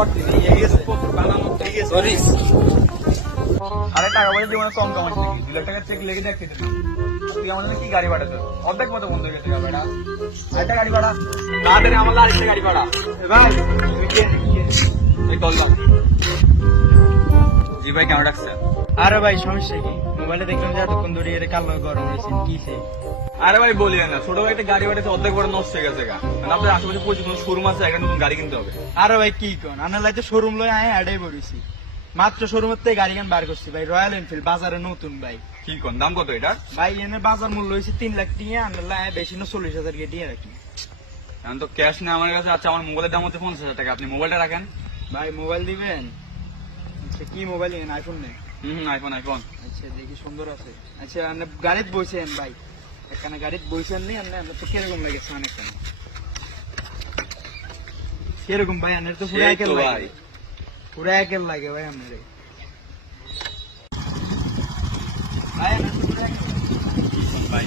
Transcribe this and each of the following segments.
করতেছি ঠিক আছে ঠিক আছে সরিস আরে টাকা পয়সা দিয়ে কম কামাস নাকি 2 লাখ টাকা চেক লেগে দেখতে দিবি তুই আমাদের কি গাড়ি ভাড়া তোর অর্ধেক মতো বন্ধ হয়ে গেছে বেটা আরেকটা গাড়ি ভাড়া তাড়াতাড়ি আমার আরেকটা গাড়ি ভাড়া ভাই তুই কে এই কল্লা জি ভাই কেন ডাকছেন আরে ভাই সমস্যা কি মোবাইলে দেখলাম যে এতক্ষণ ধরে এর কালো গরম হয়েছে কি সে আরে ভাই বলি না ছোট ভাই একটা গাড়ি ভাড়াতে অর্ধেক ভাড়া নষ্ট হয়ে গেছে আপনার আশেপাশে প্রচুর শোরুম আছে একটা নতুন গাড়ি কিনতে হবে আরে ভাই কি কোন আনার লাইতে শোরুম লয় আয় আডাই বলিছি মাত্র শোরুমের থেকে গাড়ি গান বার করছি ভাই রয়্যাল এনফিল্ড বাজারে নতুন ভাই কি কোন দাম কত এটা ভাই এনে বাজার মূল্য হয়েছে 3 লাখ টাকা আনার লাই বেশি না 40,000 টাকা দিয়ে রাখি এখন তো ক্যাশ নেই আমার কাছে আচ্ছা আমার মোবাইলের দাম হচ্ছে 50,000 টাকা আপনি মোবাইলটা রাখেন ভাই মোবাইল দিবেন আচ্ছা কি মোবাইল নেন আইফোন নেই আইফোন আচ্ছা দেখি সুন্দর আছে আচ্ছা আপনি গাড়িতে বসেন ভাই এখানে গাড়িতে বসেন নি আপনি আপনার তো কিরকম লাগেছে অনেকখানে কিরকম ভাই আপনার তো পুরো একের লাগে পুরো একের লাগে ভাই আপনার ভাই আপনার তো পুরো একের ভাই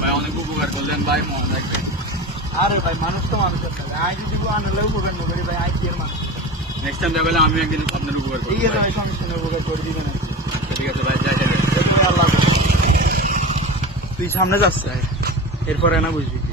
ভাই অনেক উপকার করলেন ভাই মনে রাখবেন আরে ভাই মানুষ তো মানুষের থাকে আই যদি আনলে উপকার না করি ভাই আই কি এর মানুষ নেক্সট টাইম যাবেন আমি একদিন আপনার উপকার করব ঠিক আছে ভাই সমস্যা নেই উপকার করে দিবেন ঠিক আছে ভাই যাই আল্লাহ তুই সামনে যাচ্ছে এরপরে না বুঝবি কি